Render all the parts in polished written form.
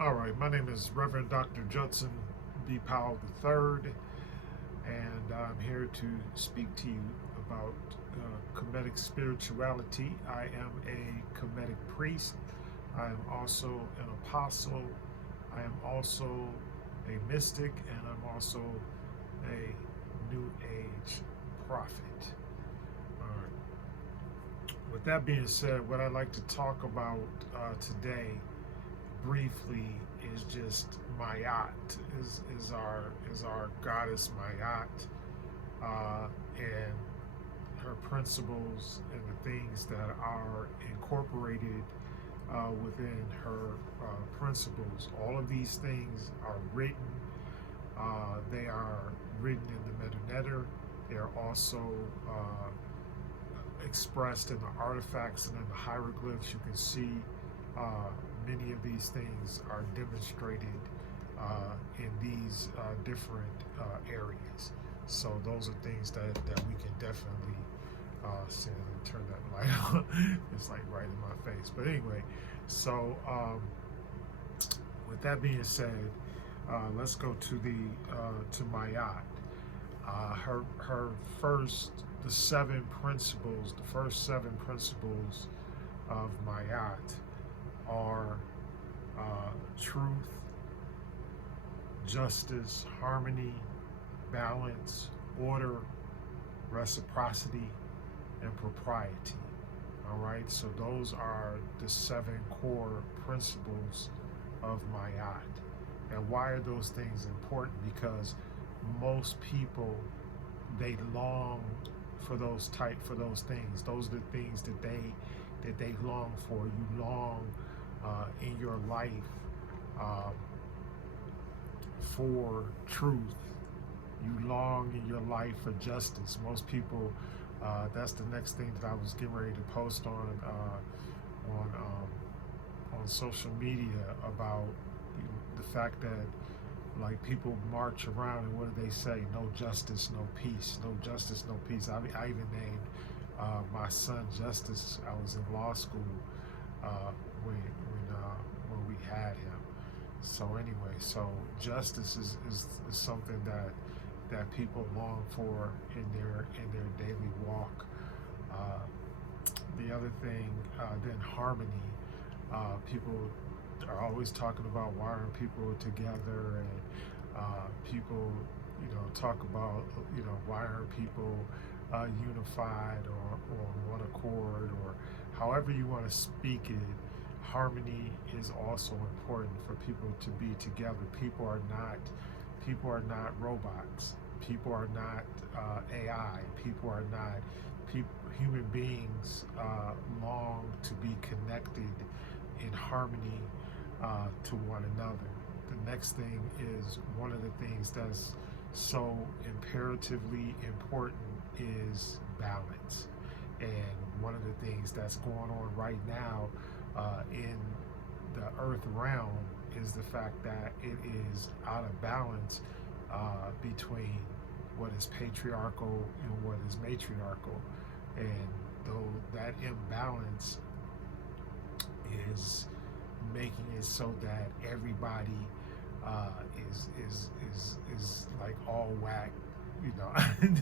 All right, my name is Reverend Dr. Judson B. Powell III, and I'm here to speak to you about Khemetic spirituality. I am a Khemetic priest. I am also an apostle. I am also a mystic, and I'm also a New Age prophet. All right. With that being said, what I'd like to talk about today briefly is just Mayat, is our goddess Mayat, and her principles and the things that are incorporated within her principles. All of these things are written. They are written in the Metanetter. They are also expressed in the artifacts and in the hieroglyphs. You can see many of these things are demonstrated in these different areas. So those are things that we can definitely see. Let me turn that light on. It's like right in my face. But anyway, so with that being said, let's go to to Mayat. Her first, the first seven principles of Mayat are truth, justice, harmony, balance, order, reciprocity, and propriety. All right, so those are the seven core principles of Mayat. And why are those things important? Because most people, they long for those things. Those are the things that they long for. You long in your life for truth. You long in your life for justice. Most people, that's the next thing that I was getting ready to post on social media about the fact that like people march around and what do they say? No justice, no peace. No justice, no peace. I even named my son Justice. I was in law school when we had him. So anyway, so justice is something that people long for in their daily walk. The other thing, then harmony. People are always talking about why aren't people together, and people, talk about, why aren't people unified or on one accord, or however you want to speak it. Harmony is also important for people to be together. People are not robots. People are not AI. People are not human beings long to be connected in harmony to one another. The next thing is one of the things that's so imperatively important is balance. And one of the things that's going on right now in the earth realm is the fact that it is out of balance between what is patriarchal and what is matriarchal. And though that imbalance is making it so that everybody is like all whack,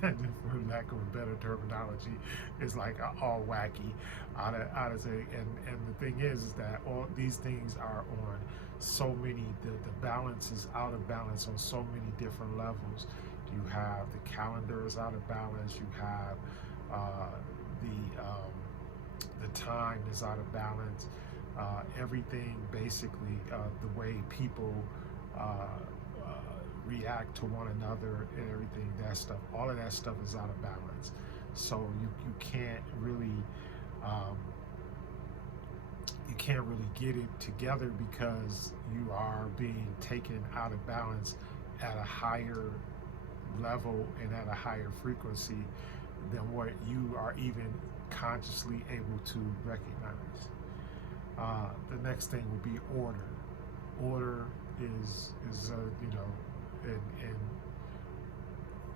for lack of a better terminology, is like all wacky out of and the thing is that all these things are on so many, the balance is out of balance on so many different levels. You have the calendar is out of balance. You have the time is out of balance. Everything basically, the way people react to one another and everything, that stuff, all of that stuff is out of balance. So you can't really get it together because you are being taken out of balance at a higher level and at a higher frequency than what you are even consciously able to recognize. The next thing would be order. Order is and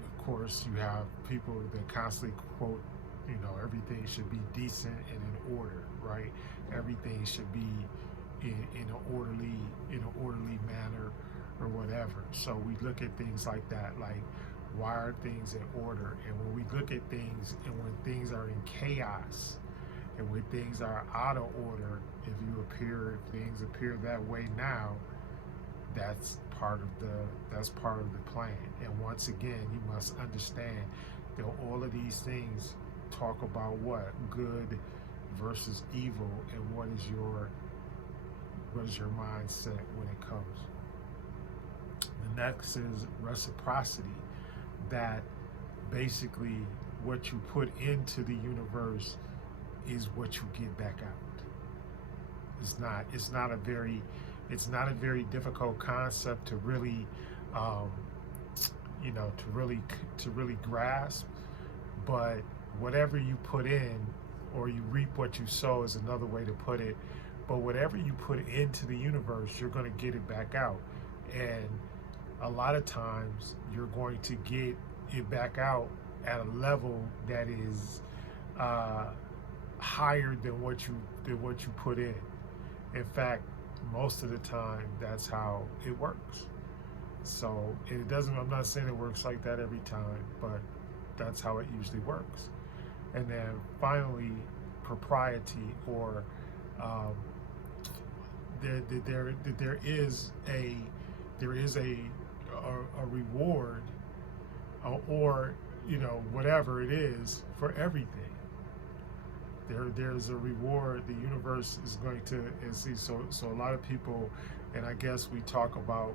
of course you have people that constantly quote, everything should be decent and in order, right? Everything should be in an orderly manner or whatever. So we look at things like that, like why are things in order? And when we look at things and when things are in chaos and when things are out of order, if things appear that way now, that's part of the plan. And once again, you must understand that all of these things talk about what? Good versus evil, and what is your mindset when it comes. The next is reciprocity, that basically what you put into the universe is what you get back out. It's not a very difficult concept to really to really grasp, but whatever you put in, or you reap what you sow is another way to put it. But whatever you put into the universe, you're going to get it back out. And a lot of times you're going to get it back out at a level that is higher than what you put in. In fact, most of the time, that's how it works. So it doesn't. I'm not saying it works like that every time, but that's how it usually works. And then finally, propriety, or there is a reward, or whatever it is, for everything. There's a reward. The universe is going to see. So a lot of people, and I guess we talk about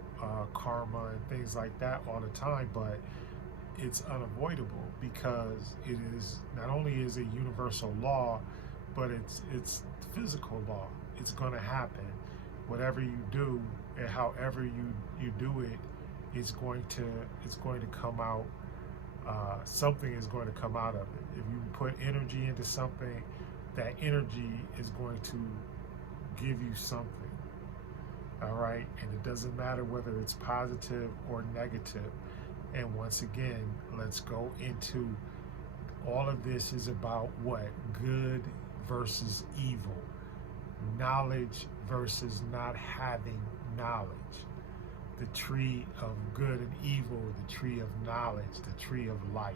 karma and things like that all the time, but it's unavoidable, because it is not only is a universal law, but it's physical law. It's going to happen. Whatever you do and however you do it, it's going to come out. Something is going to come out of it. If you put energy into something, that energy is going to give you something. All right, and it doesn't matter whether it's positive or negative. And once again, let's go into all of this is about what? Good versus evil. Knowledge versus not having knowledge. The tree of good and evil, the tree of knowledge, the tree of life.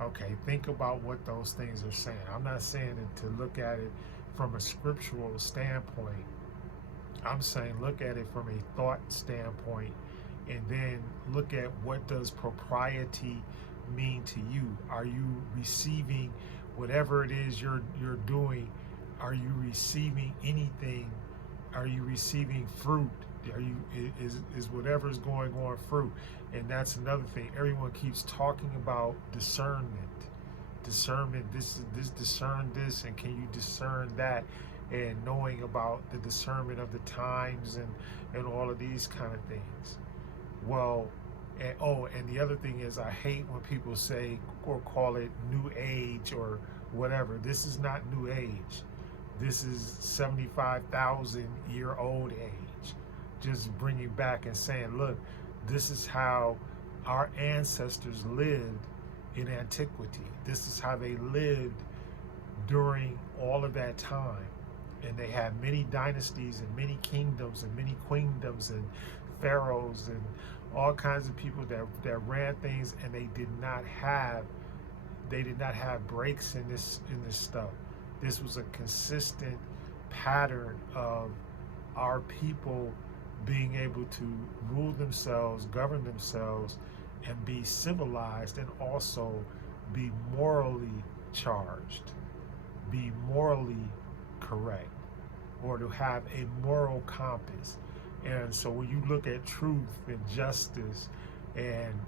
Okay, think about what those things are saying. I'm not saying it to look at it from a scriptural standpoint. I'm saying look at it from a thought standpoint, and then look at what does propriety mean to you. Are you receiving whatever it is you're doing? Are you receiving anything? Are you receiving fruit? Is whatever's going on fruit? And that's another thing. Everyone keeps talking about discernment. Discernment, this discern this, and can you discern that? And knowing about the discernment of the times and all of these kind of things. Well, and the other thing is, I hate when people say or call it new age or whatever. This is not new age. This is 75,000-year-old age. Just bringing back and saying, look, this is how our ancestors lived in antiquity. This is how they lived during all of that time. And they had many dynasties and many kingdoms and many queendoms and pharaohs and all kinds of people that ran things, and they did not have breaks in this stuff. This was a consistent pattern of our people being able to rule themselves, govern themselves, and be civilized, and also be morally charged, be morally correct, or to have a moral compass. And so when you look at truth and justice and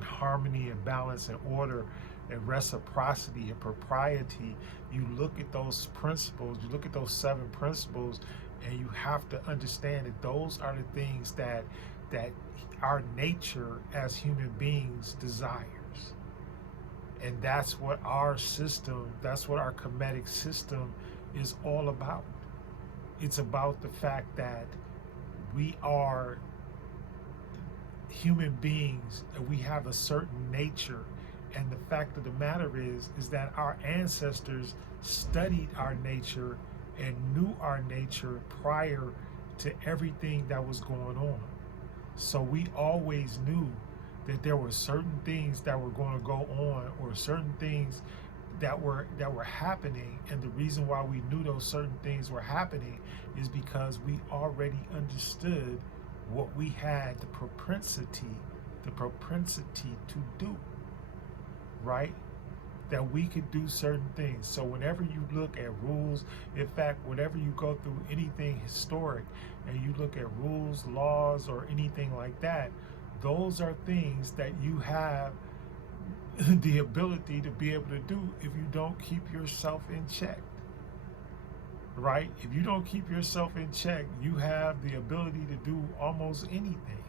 harmony and balance and order and reciprocity and propriety, you look at those principles, you look at those 7 principles, and you have to understand that those are the things that our nature as human beings desires. And that's what our system, that's what our Khemetic system is all about. It's about the fact that we are human beings and we have a certain nature. And the fact of the matter is that our ancestors studied our nature and knew our nature prior to everything that was going on. So we always knew that there were certain things that were going to go on, or certain things that were happening, and the reason why we knew those certain things were happening is because we already understood what we had the propensity to do, right? That we could do certain things. So whenever you look at rules, in fact, whenever you go through anything historic and you look at rules, laws, or anything like that, those are things that you have the ability to be able to do if you don't keep yourself in check, right? If you don't keep yourself in check, you have the ability to do almost anything.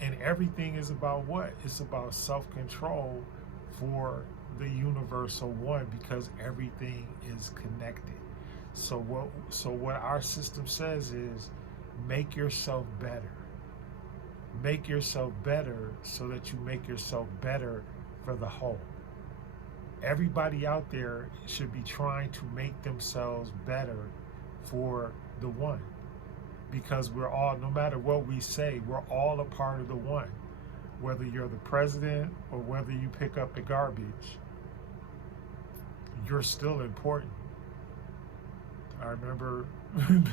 And everything is about what? It's about self-control for the universal one, because everything is connected. So what our system says is, make yourself better. Make yourself better so that you make yourself better for the whole. Everybody out there should be trying to make themselves better for the one, because we're all, no matter what we say, we're all a part of the one. Whether you're the president or whether you pick up the garbage, you're still important. I remember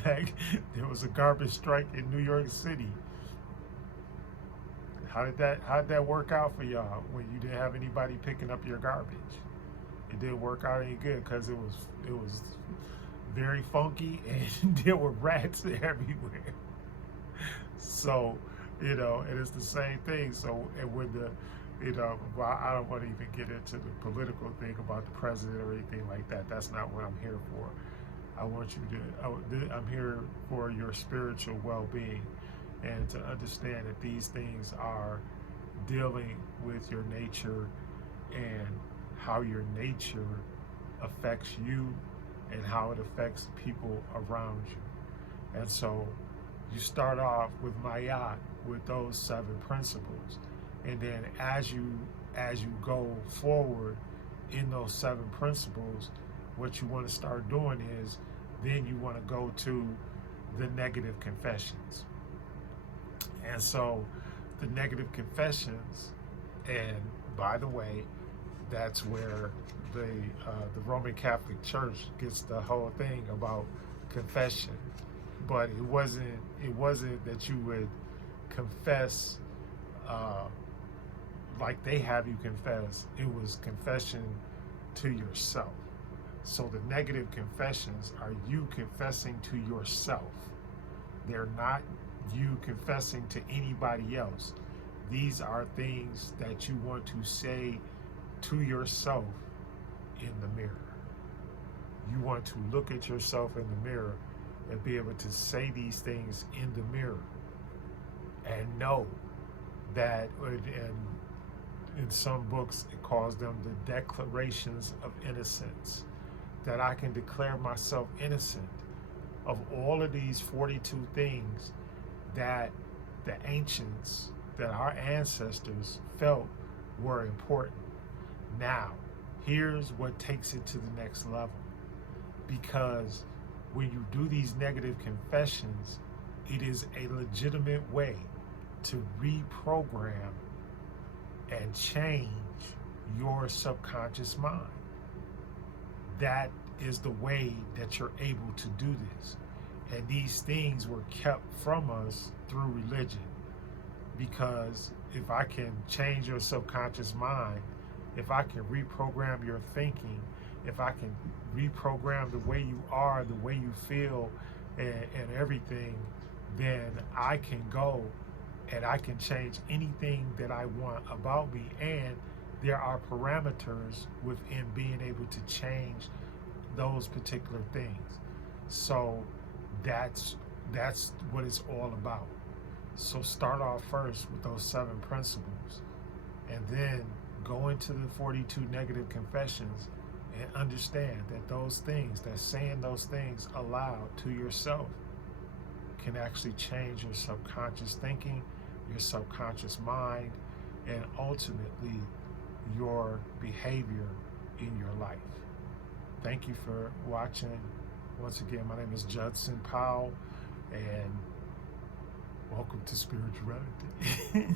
back, there was a garbage strike in New York City. How did that work out for y'all when you didn't have anybody picking up your garbage? It didn't work out any good because it was very funky and there were rats everywhere. So, and it's the same thing. So, and when well, I don't want to even get into the political thing about the president or anything like that. That's not what I'm here for. I'm here for your spiritual well-being, and to understand that these things are dealing with your nature and how your nature affects you and how it affects people around you. And so you start off with Mayat, with those 7 principles, and then as you go forward in those 7 principles, what you want to start doing is, then you want to go to the negative confessions. And so the negative confessions, and by the way, that's where the Roman Catholic Church gets the whole thing about confession. But it wasn't that you would confess like they have you confess. It was confession to yourself. So the negative confessions are you confessing to yourself. They're not you confessing to anybody else. These are things that you want to say to yourself in the mirror. You want to look at yourself in the mirror and be able to say these things in the mirror and know that, and in some books it calls them the declarations of innocence, that I can declare myself innocent of all of these 42 things that the ancients, that our ancestors felt were important. Now, here's what takes it to the next level. Because when you do these negative confessions, it is a legitimate way to reprogram and change your subconscious mind. That is the way that you're able to do this. And these things were kept from us through religion. Because if I can change your subconscious mind, if I can reprogram your thinking, if I can reprogram the way you are, the way you feel, and everything, then I can go and I can change anything that I want about me. And there are parameters within being able to change those particular things. So that's what it's all about. So start off first with those 7 principles, and then go into the 42 negative confessions and understand that those things, that saying those things aloud to yourself, can actually change your subconscious thinking, your subconscious mind, and ultimately your behavior in your life. Thank you for watching, Once again, my name is Judson Powell, and welcome to Spirituality.